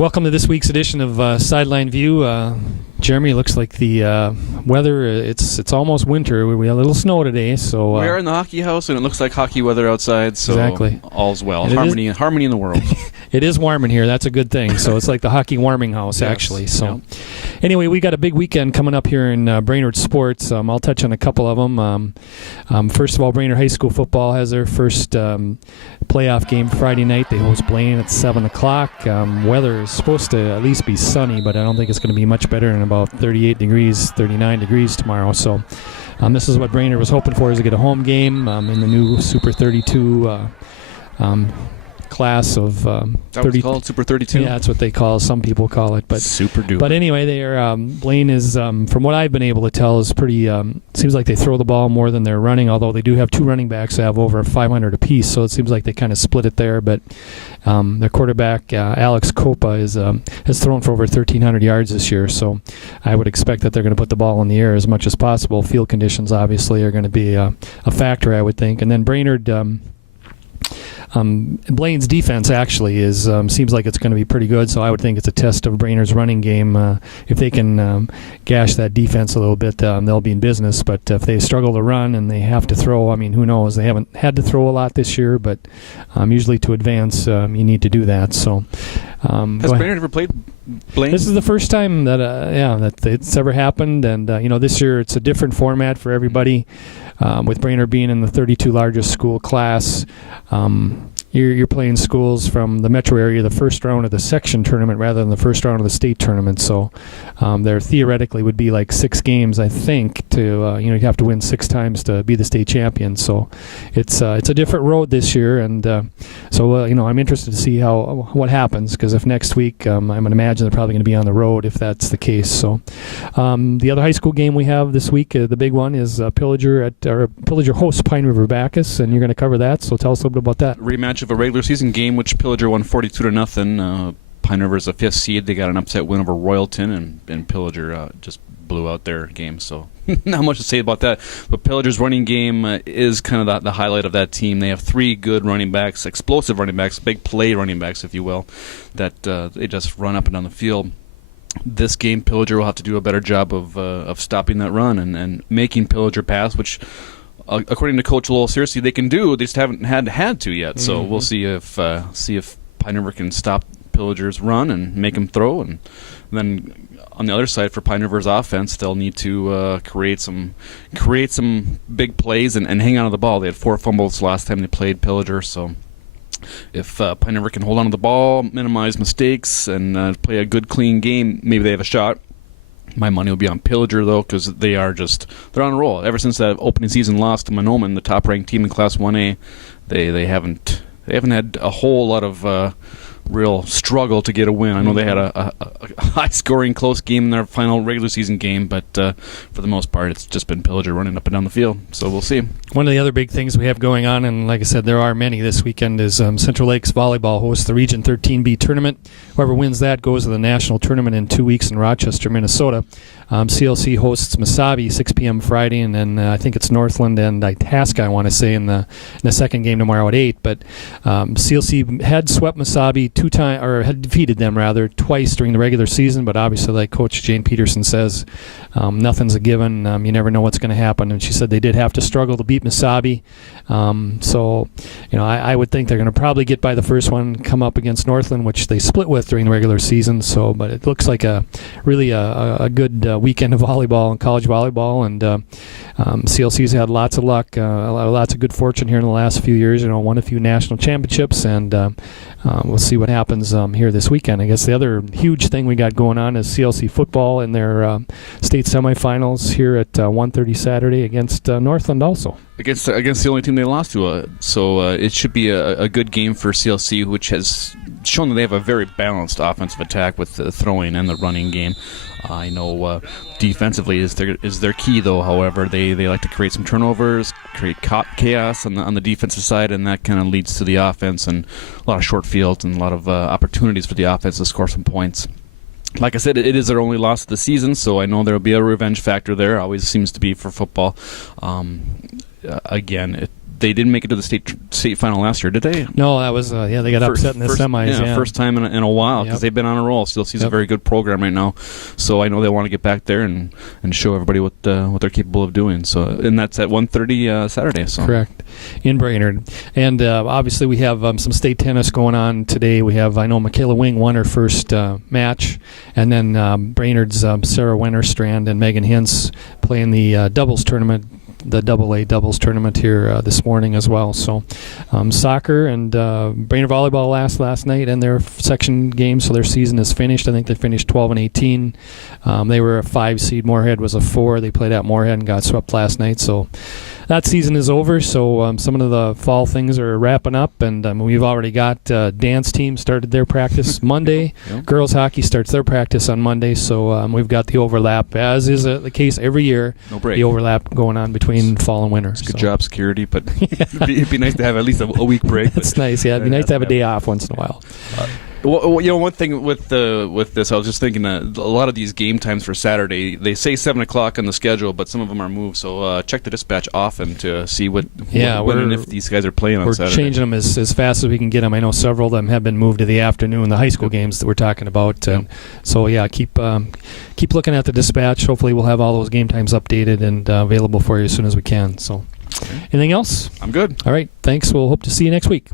Welcome to this week's edition of Sideline View. Jeremy, looks like the weather, it's almost winter. We had a little snow today, so... we are in the hockey house, and it looks like hockey weather outside, so exactly. All's well. Harmony in the world. It is warm in here. That's a good thing. So it's like the hockey warming house, yes. actually. So anyway, we got a big weekend coming up here in Brainerd sports. I'll touch on a couple of them. First of all, Brainerd High School football has their first playoff game Friday night. They host Blaine at 7 o'clock. Weather is supposed to at least be sunny, but I don't think it's going to be much better than about 38 degrees, 39 degrees tomorrow. So this is what Brainerd was hoping for, is to get a home game in the new Super 32 class of 30. Called Super 32? Yeah, that's what they call. Some people call it. But Super duper. But anyway, they are Blaine is, from what I've been able to tell, is pretty. Seems like they throw the ball more than they're running. Although they do have two running backs that have over 500 apiece, so it seems like they kind of split it there. But their quarterback Alex Copa has thrown for over 1,300 yards this year. So I would expect that they're going to put the ball in the air as much as possible. Field conditions obviously are going to be a factor, I would think. And then Brainerd. Blaine's defense actually is seems like it's going to be pretty good, so I would think it's a test of Brainerd's running game. If they can gash that defense a little bit, they'll be in business. But if they struggle to run and they have to throw, I mean, who knows? They haven't had to throw a lot this year, but usually to advance, you need to do that. So, has Brainerd ever played Blaine? This is the first time that that it's ever happened, and this year it's a different format for everybody. With Brainerd being in the 32 largest school class, you're playing schools from the metro area, the first round of the section tournament rather than the first round of the state tournament. So there theoretically would be like 6 games, I think, to you'd have to win 6 times to be the state champion. So it's a different road this year, and I'm interested to see what happens, because if next week I'm going to imagine they're probably going to be on the road if that's the case. So the other high school game we have this week, the big one, is Pillager hosts Pine River Bacchus, and you're going to cover that. So tell us a little bit about that. Rematch of a regular season game, which Pillager won 42-0. Pine River is a 5th seed. They got an upset win over Royalton, and Pillager just blew out their game. So not much to say about that. But Pillager's running game is kind of the highlight of that team. They have 3 good running backs, explosive running backs, big play running backs, if you will, that they just run up and down the field. This game, Pillager will have to do a better job of stopping that run and making Pillager pass, which, according to Coach Lowell Searcy, they can do. They just haven't had to yet. So we'll see if Pine River can stop Pillager's run and make him throw. And then on the other side, for Pine River's offense, they'll need to create some big plays and hang on to the ball. They had 4 fumbles last time they played Pillager, so if Pine River can hold on to the ball, minimize mistakes, and play a good, clean game, maybe they have a shot. My money will be on Pillager, though, because they're on a roll. Ever since that opening season loss to Monoman, the top-ranked team in Class 1A, they haven't had a whole lot of real struggle to get a win. I know they had a high-scoring, close game in their final regular season game, but for the most part, it's just been Pillager running up and down the field. So we'll see. One of the other big things we have going on, and like I said, there are many this weekend, is Central Lakes Volleyball hosts the Region 13B tournament. Whoever wins that goes to the national tournament in 2 weeks in Rochester, Minnesota. CLC hosts Mesabi 6 p.m. Friday, and then I think it's Northland and Itasca, I want to say, in the second game tomorrow at 8. But CLC had swept Mesabi had defeated them rather twice during the regular season. But obviously, like Coach Jane Peterson says, nothing's a given. You never know what's going to happen. And she said they did have to struggle to beat Mesabi. So I would think they're going to probably get by the first one, come up against Northland, which they split with during the regular season. So, but it looks like really a good weekend of volleyball and college volleyball, and CLC's had lots of luck, lots of good fortune here in the last few years. Won a few national championships, and we'll see what happens here this weekend. I guess the other huge thing we got going on is CLC football in their state semifinals here at 1:30 Saturday against Northland also. Against the only team they lost to. So it should be a good game for CLC, which has shown that they have a very balanced offensive attack with the throwing and the running game. I know defensively is their key, though. However, they like to create some turnovers, create chaos on the defensive side, and that kind of leads to the offense and a lot of short fields and a lot of opportunities for the offense to score some points. Like I said, it is their only loss of the season, so I know there will be a revenge factor there. Always seems to be for football. Again, they didn't make it to the state final last year, did they? No, that was they got upset in the semis. Yeah, first time in a while because they've been on a roll. CLC's a very good program right now, so I know they want to get back there and show everybody what they're capable of doing. So, and that's at 1:30 Saturday. So correct, in Brainerd, and obviously we have some state tennis going on today. We have, I know Michaela Wing won her first match, and then Brainerd's Sarah Wennerstrand and Megan Hintz playing the doubles tournament, the AA doubles tournament here this morning as well. So soccer and Brainerd volleyball last night and their section game, so their season is finished. I think they finished 12-18. They were a 5 seed. Moorhead was a 4. They played at Moorhead and got swept last night. So that season is over. So some of the fall things are wrapping up, and we've already got dance team started their practice Monday. Yep. Girls hockey starts their practice on Monday. So we've got the overlap, as is the case every year. No break. The overlap going on betwone fall and winter. Good job security, but it'd be nice to have at least a week break. That's nice. Yeah, it'd be nice to have a day off once in a while. Well, one thing with this, I was just thinking that a lot of these game times for Saturday, they say 7 o'clock on the schedule, but some of them are moved. So check the dispatch often to see when and if these guys are playing on Saturday. We're changing them as fast as we can get them. I know several of them have been moved to the afternoon, the high school games that we're talking about. So keep looking at the dispatch. Hopefully we'll have all those game times updated and available for you as soon as we can. So, anything else? I'm good. All right. Thanks. We'll hope to see you next week.